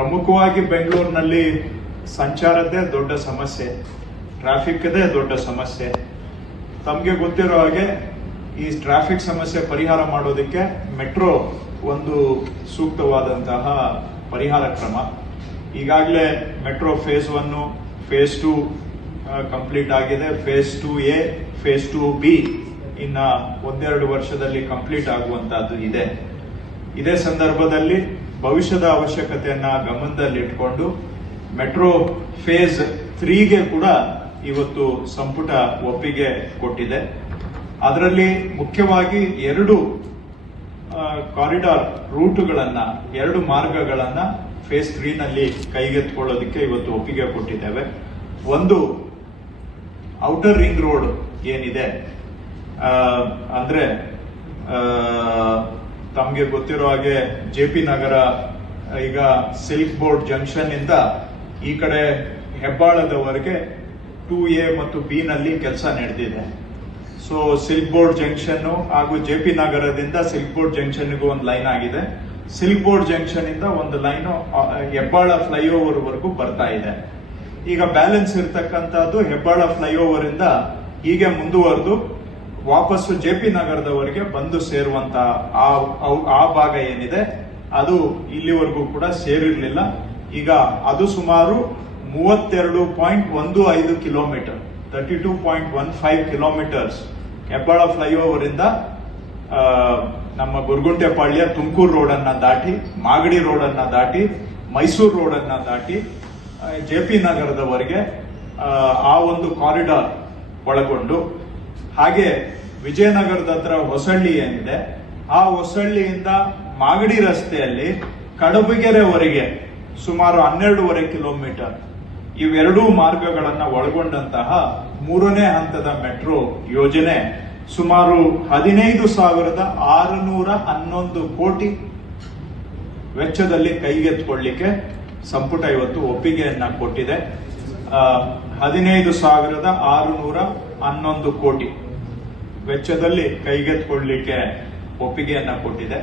ಪ್ರಮುಖವಾಗಿ ಬೆಂಗಳೂರಿನಲ್ಲಿ ಸಂಚಾರದ್ದೇ ದೊಡ್ಡ ಸಮಸ್ಯೆ, ಟ್ರಾಫಿಕ್ದೇ ದೊಡ್ಡ ಸಮಸ್ಯೆ. ತಮಗೆ ಗೊತ್ತಿರೋ ಹಾಗೆ ಈ ಟ್ರಾಫಿಕ್ ಸಮಸ್ಯೆ ಪರಿಹಾರ ಮಾಡೋದಕ್ಕೆ ಮೆಟ್ರೋ ಒಂದು ಸೂಕ್ತವಾದಂತಹ ಪರಿಹಾರ ಕ್ರಮ. ಈಗಾಗಲೇ ಮೆಟ್ರೋ ಫೇಸ್ 1, ಫೇಸ್ 2 ಕಂಪ್ಲೀಟ್ ಆಗಿದೆ. ಫೇಸ್ 2A, ಫೇಸ್ 2B ಇನ್ನ 1-2 ವರ್ಷದಲ್ಲಿ ಕಂಪ್ಲೀಟ್ ಆಗುವಂತಹದ್ದು ಇದೆ. ಇದೇ ಸಂದರ್ಭದಲ್ಲಿ ಭವಿಷ್ಯದ ಅವಶ್ಯಕತೆಯನ್ನ ಗಮನದಲ್ಲಿಟ್ಕೊಂಡು ಮೆಟ್ರೋ ಫೇಸ್ 3ಗೆ ಕೂಡ ಇವತ್ತು ಸಂಪುಟ ಒಪ್ಪಿಗೆ ಕೊಟ್ಟಿದೆ. ಅದರಲ್ಲಿ ಮುಖ್ಯವಾಗಿ 2 ಕಾರಿಡಾರ್ ರೂಟುಗಳನ್ನ, 2 ಮಾರ್ಗಗಳನ್ನ ಫೇಸ್ 3ನಲ್ಲಿ ಕೈಗೆತ್ತಿಕೊಳ್ಳೋದಕ್ಕೆ ಇವತ್ತು ಒಪ್ಪಿಗೆ ಕೊಟ್ಟಿದ್ದೇವೆ. ಒಂದು ಔಟರ್ ರಿಂಗ್ ರೋಡ್ ಏನಿದೆ, ಅಂದ್ರೆ ತಮಗೆ ಗೊತ್ತಿರೋ ಹಾಗೆ ಜೆಪಿ ನಗರ ಈಗ ಸಿಲ್ಕ್ ಬೋರ್ಡ್ ಜಂಕ್ಷನ್ ಇಂದ ಈ ಕಡೆ ಹೆಬ್ಬಾಳದವರೆಗೆ 2A ಮತ್ತು B ನಲ್ಲಿ ಕೆಲಸ ನಡೆದಿದೆ. ಸೊ ಸಿಲ್ಕ್ ಬೋರ್ಡ್ ಜಂಕ್ಷನ್ ಹಾಗೂ ಜೆಪಿ ನಗರದಿಂದ ಸಿಲ್ಕ್ ಬೋರ್ಡ್ ಜಂಕ್ಷನ್ಗೂ ಒಂದು ಲೈನ್ ಆಗಿದೆ. ಸಿಲ್ಕ್ ಬೋರ್ಡ್ ಜಂಕ್ಷನ್ ಇಂದ ಒಂದು ಲೈನ್ ಹೆಬ್ಬಾಳ ಫ್ಲೈಓವರ್ ವರೆಗೂ ಬರ್ತಾ ಇದೆ. ಈಗ ಬ್ಯಾಲೆನ್ಸ್ ಇರತಕ್ಕಂತಹದ್ದು ಹೆಬ್ಬಾಳ ಫ್ಲೈಓವರ್ ಇಂದ ಹೀಗೆ ಮುಂದುವರೆದು ವಾಪಸ್ಸು ಜೆಪಿ ನಗರದವರೆಗೆ ಬಂದು ಸೇರುವಂತ ಆ ಭಾಗ ಏನಿದೆ ಅದು ಇಲ್ಲಿವರೆಗೂ ಕೂಡ ಸೇರಿರಲಿಲ್ಲ. ಈಗ ಅದು ಸುಮಾರು 32.15 ಕಿಲೋಮೀಟರ್, 32.15 ಕಿಲೋಮೀಟರ್ಸ್ ಹೆಬ್ಬಾಳ ಫ್ಲೈಓವರ್ ಇಂದ ನಮ್ಮ ಗುರುಗುಂಟೆಪಾಳ್ಯ ತುಮಕೂರು ರೋಡ್ ಅನ್ನ ದಾಟಿ, ಮಾಗಡಿ ರೋಡ್ ಅನ್ನ ದಾಟಿ, ಮೈಸೂರು ರೋಡ್ ಅನ್ನ ದಾಟಿ ಜೆಪಿ ನಗರದವರೆಗೆ ಆ ಒಂದು ಕಾರಿಡಾರ್ ಒಳಗೊಂಡು, ಹಾಗೆ ವಿಜಯನಗರದ ಹತ್ರ ಹೊಸಳ್ಳಿ ಏನಿದೆ ಆ ಹೊಸಳ್ಳಿಯಿಂದ ಮಾಗಡಿ ರಸ್ತೆಯಲ್ಲಿ ಕಡಬಗೆರೆವರೆಗೆ ಸುಮಾರು 12.5 ಕಿಲೋಮೀಟರ್ ಇವೆರಡೂ ಮಾರ್ಗಗಳನ್ನ ಒಳಗೊಂಡಂತಹ 3ನೇ ಹಂತದ ಮೆಟ್ರೋ ಯೋಜನೆ ಸುಮಾರು 15,611 ಕೋಟಿ ವೆಚ್ಚದಲ್ಲಿ ಕೈಗೆತ್ತಿಕೊಳ್ಳಿಕ್ಕೆ ಸಂಪುಟ ಇವತ್ತು ಒಪ್ಪಿಗೆಯನ್ನ ಕೊಟ್ಟಿದೆ. 15,611 ಕೋಟಿ ವೆಚ್ಚದಲ್ಲಿ ಕೈಗೆತ್ತಿಕೊಳ್ಳಲಿಕ್ಕೆ ಒಪ್ಪಿಗೆಯನ್ನ ಕೊಟ್ಟಿದೆ.